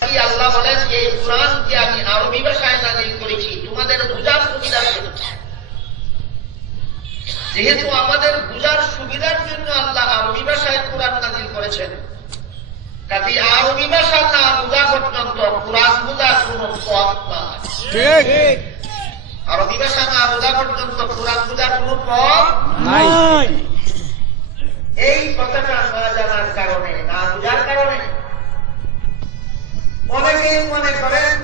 আল্লাহ বলেন এই কোরআনকে আমি আরবি ভাষায় নাযিল করেছি তোমাদের বুঝার সুবিধার জন্য। যেহেতু আমাদের বুঝার সুবিধার জন্য আল্লাহ আরবি ভাষায় কোরআন নাযিল করেছেন, কাজে আরবি ভাষা না বুঝা পর্যন্ত কোরআন বুঝা কোনো পথ নাই। ঠিক, আরবি ভাষা না বুঝা পর্যন্ত কোরআন বুঝা কোনো পথ নাই। এই কথাটা না জানার কারণে, না বুঝার কারণে অনেকেই মনে করেন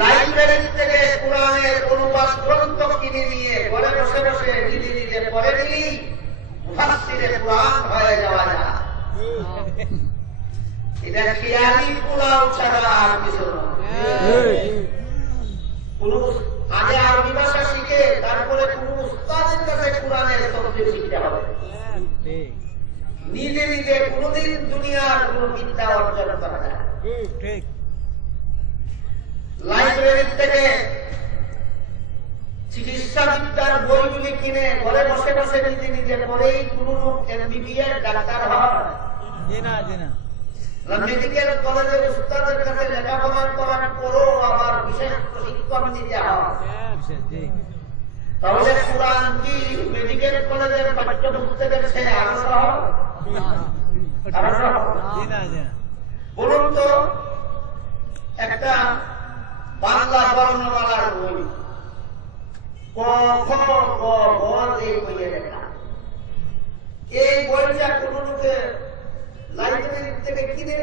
লাইব্রেরি থেকে কোরআনের অনুবাদ গ্রন্থ কিনে নিয়ে ঘরে বসে বসে নিজে নিজে পড়ে নিলেই মুফাসসিরে কোরআন হয়ে যাওয়া যায়। এটা খেয়ালি পোলাও ছাড়া আর কিছু নয়। আগে আরবি ভাষা শিখে তারপরে কোন উস্তাদের কাছে কোরআনের তফসির শিখতে হবে। নিজে নিজে কোনদিন দুনিয়ার কোন বিদ্যা অর্জন করা যায়। লাইব্রেরি থেকে চিকিৎসা বিদ্যার বইগুলি কিনে ঘরে বসে বসে নিজে নিজে পড়েই কোন লোক এমবিবিএস ডাক্তার হয় না। মেডিকেল কলেজের উস্তাদের কাছে লেখাপড়া করার পরও আবার বিশেষ প্রশিক্ষণ নিতে হয়। তাহলে কোরআন কি মেডিকেল কলেজের পাঠ্যপুস্তকের চেয়ে আরো সহজ? বলুন তো, একটা বাংলা বর্ণমালার বই ক খ গ ঘ এই বইয়ে লেখা, এই বইটা কোন লোকে লাইব্রেরি থেকে কিনে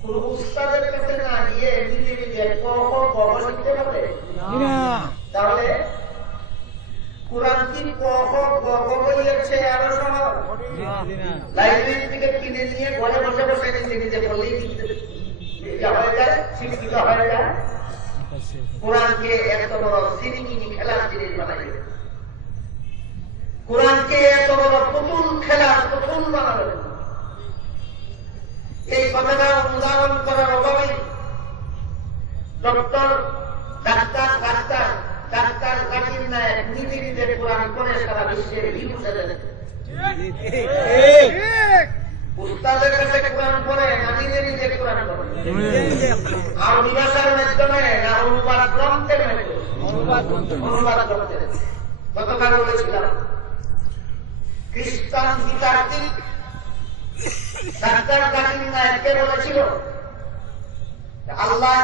কোন উস্তাদের কাছে না গিয়ে নিজে নিজে ক খ গ ঘ শিখতে পারে? তাহলে কোরআন কি ক খ গ ঘ বইয়ের চেয়ে আরো সহজ? লাইব্রেরি থেকে কিনে নিয়ে ঘরে বসে বসে নিজে নিজে বললেই হয়ে যায়, শিক্ষিত হয়ে যায়। কোরআনকে এত বড় সিনেমিনি খেলার জিনিস বানাই, কোরআনকে এত বড় পুতুল খেলার পুতুল বানাবে। এই কথাটা উদাহরণ করার অভাবে ডাক্তার জাকির নায়েক নিজে নিজে কোরআন করে সারা বিশ্বের ভিউ দেন। উস্তাদের কাছে কোরআন পড়ে না নিজে নিজে কোরআন পড়ে? আরবি ভাষার মাধ্যমে না অনুবাদ গ্রন্থের মাধ্যমে? অনুবাদ গ্রন্থের। গতকাল বলেছিলাম খ্রিস্টান গীতার্থিক ডাক্তার জাকির নায়েককে বলেছিল আল্লাহ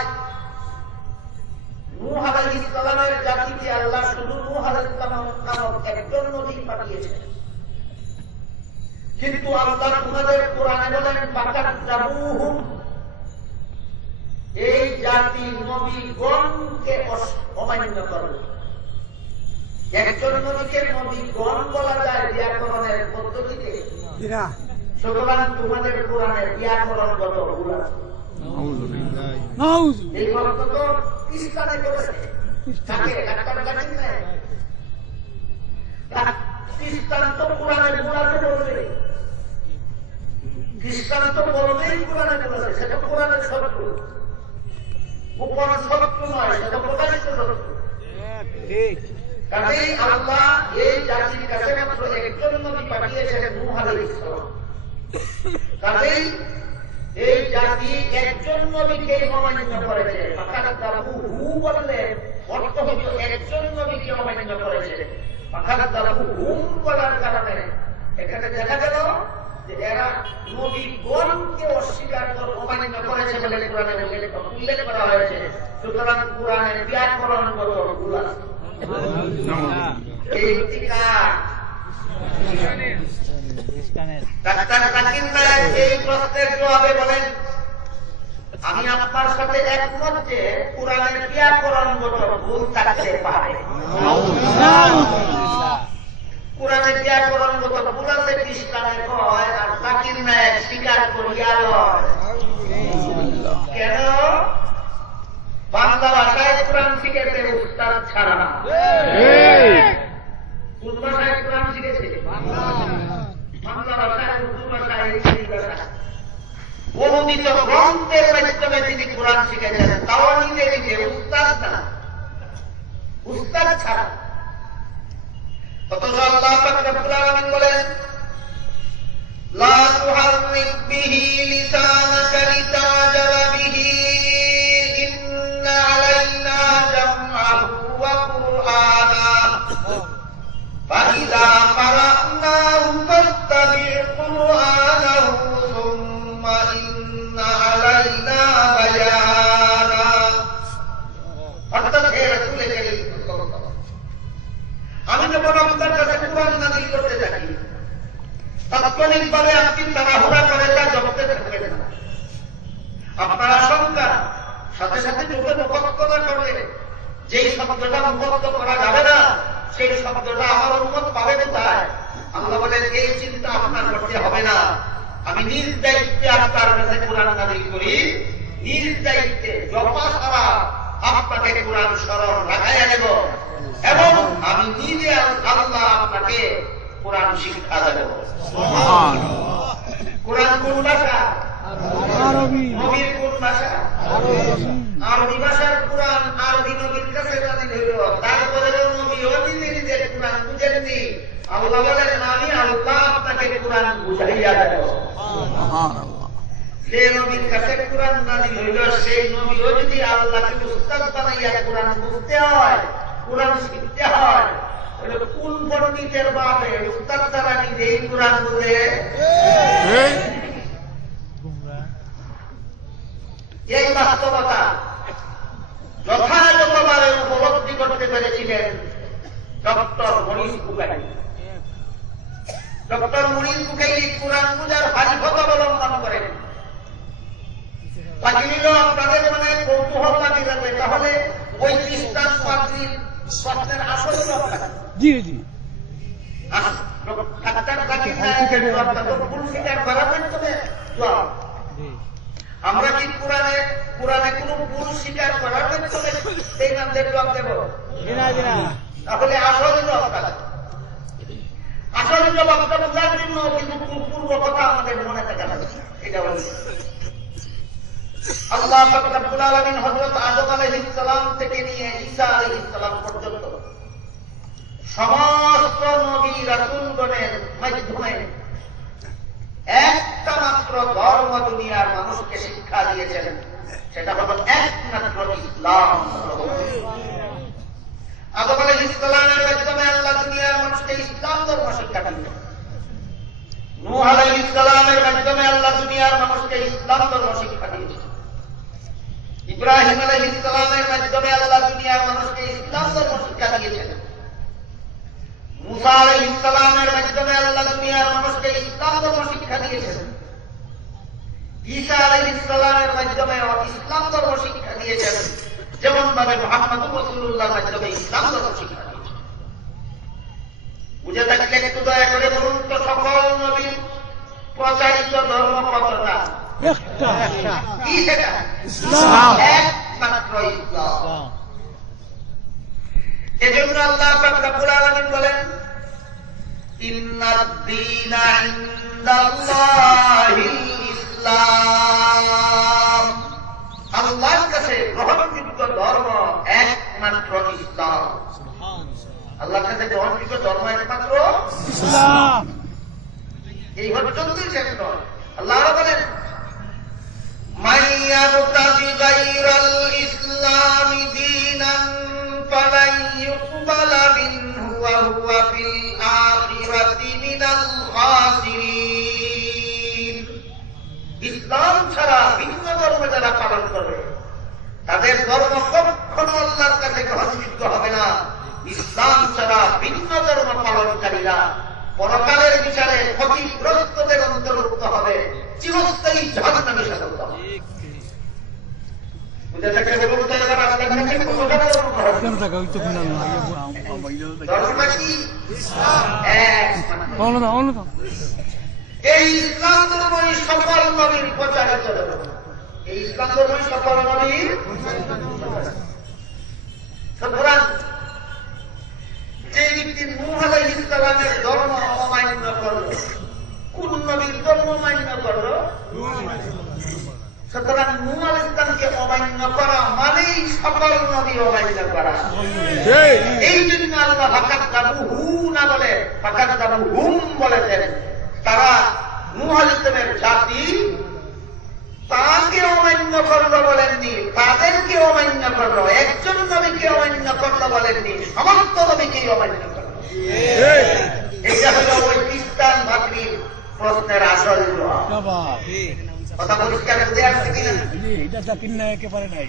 নূহ আলাইহিস সালামের জাতিকে আল্লাহ শুধু নূহ আলাইহিস সালাম নামক একজন নবী পাঠিয়েছেন, কিন্তু আল্লাহ তোমাদের কোরআনে বলেন ফাকাজ্জাবুহুম, এই জাতি নবীগণকে অমান্য করবে। একজন নবীকে নবীগণ বলা যায় ব্যাকরণের পদ্ধতিতে, সুতরাং তোমাদের কোরআনের ব্যাকরণগত ভুল আছে। এই অর্থ তো খ্রিস্টানে করেছে, ডাক্তার জানেন না খ্রিস্টান তো কোরআনের ভুল আছে বলবে, খ্রিস্টান তো বলবেই কোরআনে বলেছে, সেটা কোরআনের সত্য, গোপন সত্য নয়, সেটা প্রকাশিত সত্য। কাজেই আল্লাহ এই জাতির কাছে মাত্র একজন নবী পাঠিয়েছেন, নূহ আলাইহিস সালাম। কাজেই এই জাতি একজন নবীকে অমান্য করেছে। ফাকাজ্জাবুহু বললে অর্থ হলো একজন নবীকে অমান্য করেছে। ফাকাজ্জাবুহুম বলার কারণে এখানে দেখা গেল যে এরা নবীগণকে অস্বীকার করে অমান্য করেছে বলে কোরআনে উল্লেখ করা হয়েছে। সুতরাং কোরআনের ব্যাকরণগত ভুল আছে। এই ডাক্তার জাকির নায়েক এই প্রশ্নের জবাবে বলেন, আমি আপনার সাথে একমত যে কোরআনের ব্যাকরণগত ভুল থাকতে পারে। কোরআনের ব্যাকরণগত ভুল আছে খ্রিস্টানে কয়, আর জাকির নায়েক স্বীকার করিয়া লয়। কেন? বাংলা ভাষায় কোরআন শিখেছে উস্তাদ ছাড়া। কোন ভাষায় কোরআন শিখেছে? বাংলা ভাষায়, উর্দু ভাষায়, হিন্দি ভাষায়। অনুদিত গ্রন্থের মাধ্যমে তিনি কোরআন শিখেছেন, তাও নিজে নিজে, উস্তাদ না, উস্তাদ ছাড়া। অথচ আল্লাহ পাক রব্বুল আলামিন বলেন লা তুহাররিক বিহি লিসানাকা লিতাজালা বিহি ইন্না আলাইনা জামআহু ওয়া কুরআনাহু ফাইযা ক্বারা'নাহু ফাত্তাবি' কুরআনাহু সুম্মা ইন্না আলাইনা বায়ানা। অর্থাৎ হে রাসূল কারীম সাল্লাল্লাহু আলাইহি ওয়াসাল্লাম, আমি যখন আপনার কাছে কুরআন নাযিল করতে থাকি, তাৎক্ষণিকভাবে আপনি তাড়াহুড়া করে তা জপতে থাকবেন না। আপনার আশঙ্কা সাথে সাথে চোখে মুখস্থ না করলে যেই শব্দটা মুখস্থ করা যাবে না, সেই শব্দটা আমার উম্মত পাবে কোথায়? আল্লাহ বলেন, এই চিন্তা আপনার করতে হবে না। আমি নিজ দায়িত্বে আপনার কাছে কুরআন নাযিল করি, নিজ দায়িত্বে জপা ছাড়া আপনাকে কুরআন স্মরণ রাখাইয়া দেব, এবং আমি নিজে আল্লাহ আপনাকে কুরআন শিক্ষা দেব। কুরআন কোন ভাষা? আরবি। নবীর কোন ভাষা? আরবি ভাষার কুরআন আরবি নবীর কাছে নাযিল হইল। তারপরে নবীও নিজে নিজে কুরআন বুঝেননি। আল্লাহ বলেন, আমি আল্লাহ আপনাকে কুরআন বুঝাইয়া দেব। সুবহানাল্লাহ। যে নবীর কাছে কুরআন নাযিল হইল, সেই নবীও যদি আল্লাহকে উস্তাদ বানাইয়া কুরআন বুঝতে হয়, কুরআন শিখতে হয়, কোন পণ্ডিতের বাপে উস্তাদ ছাড়া নিজেই কুরআন বুঝে? এই বাস্তবতা যথাযথভাবে উপলব্ধি করতে পেরেছিলেন ডক্টর মনির বুখারী। ডক্টর মনির বুখারী কুরআন বুঝার ভারিফত অবলম্বন করেন। বাকি নিল আপনাদের মনে কৌতূহল লাগে যাবে, তাহলে ওই খ্রিস্টান পাদ্রীর প্রশ্নের আসল জবাব। জি জি, আমরা কি কোরআনে কোন ভুল স্বীকার করার মাধ্যমে সেই নামদের জবাব দেব? তাহলে আসল জবাবটা বোঝার জন্য কিন্তু পূর্ব কথা আমাদের মনে থাকে না। এটা বলছি, আল্লাহ পাক রব্বুল আলামিন হযরত আদম আলাইহিস সালাম থেকে নিয়ে ঈসা আলাইহিস সালাম পর্যন্ত সমস্ত নবী রাসূলগণের মাধ্যমে একটা মাত্র ধর্ম দুনিয়ার মানুষকে শিক্ষা দিয়েছেন, সেটা হলো একমাত্র ইসলাম। আদম আলাইহিস সালামের মাধ্যমে আল্লাহ দুনিয়ার মানুষকে ইসলাম ধর্ম শিক্ষা দিয়েছেন। নূহ আলাইহিস সালামের মাধ্যমে আল্লাহ দুনিয়ার মানুষকে ইসলাম ধর্ম শিক্ষা দিয়েছেন। ইব্রাহিম আলাইহিস সালামের মাধ্যমে আল্লাহ দুনিয়ার মানুষকে ইসলাম ধর্ম শিক্ষা দিয়েছেন। মুসা আলাইহিস সালামের মাধ্যমে আল্লাহ দুনিয়ার মানুষকে ইসলাম ধর্ম শিক্ষা দিয়েছেন। ঈসা আলাইহিস সালামের মাধ্যমে ইসলাম ধর্ম শিক্ষা দিয়েছেন, যেমন ভাবে মুহাম্মদুর রাসূলুল্লাহর মাধ্যমে ইসলাম ধর্ম শিক্ষা দিয়েছেন। বুঝে থাকলে একটু দয়া করে বলুন তো, সকল নবীর প্রচারিত ধর্ম কতটা? একটা। কি সেটা? ইসলাম, একমাত্র ইসলাম। এজন্য আল্লাহ পাক রব্বুল আলামিন বলেন, ইন্নাদ দীনা ইনদাল্লাহিল ইসলাম। আল্লাহর কাছে গ্রহণযোগ্য ধর্ম একমাত্র ইসলাম। আল্লাহর কাছে গ্রহণযোগ্য ধর্ম একমাত্র ইসলাম। এই পর্যন্তই শেষ নয়। আল্লাহ বলেন, মান ইয়াবতাগি গায়রাল ইসলামি দীনান ফালান ইউকবালা মিনহু ওয়া হুয়া ফিল আখিরাতি মিনাল খাসিরিন। ইসলাম ছাড়া ভিন্ন ধর্ম যারা পালন করবে, তাদের ধর্ম কখনো আল্লাহর কাছে গ্রহণযোগ্য হবে না। ইসলাম ছাড়া ভিন্ন ধর্ম পালনকারীরা পরকালের বিচারে ক্ষতিগ্রস্তদের অন্তর্ভুক্ত হবে, চিরস্থায়ী জাহান্নামে শাসিত হবে। বুঝে থাকলে বলুন তো, এবার আপনার কাছে ধর্মটা কি? এই ইসলাম ধর্মই সকল নবীর প্রচারিত ধর্ম। এই ইসলাম ধর্মই সকল নবীর। সুতরাং যে ব্যক্তি নূহ আলাইহিস সালামের ধর্ম অমান্য করল, কোন নবীর ধর্ম মান্য করল? সুতরাং নূহ আলাইহিস সালামকে অমান্য করা মানেই সকল নবী অমান্য করা। এই জন্য আল্লাহ ফাকাদ্দাবুহু না বলে ফাকাদ্দাবুহুম বলেছেন। তারা নূহ নূহ আলাইহিস সালামের জাতি তাকে অমান্য করলো বলেননি, তাদেরকে অমান্য করলো, একজন নবীকে অমান্য করলো বলেননি, সমস্ত নবীকেই অমান্য করলো। এটা হলো ওই খ্রিস্টান ভাতৃর প্রশ্নের আসল জবাব। কথা পরিষ্কার বুঝে আসছে কিনা? এটা চাকরি নাই, একেবারে নাই।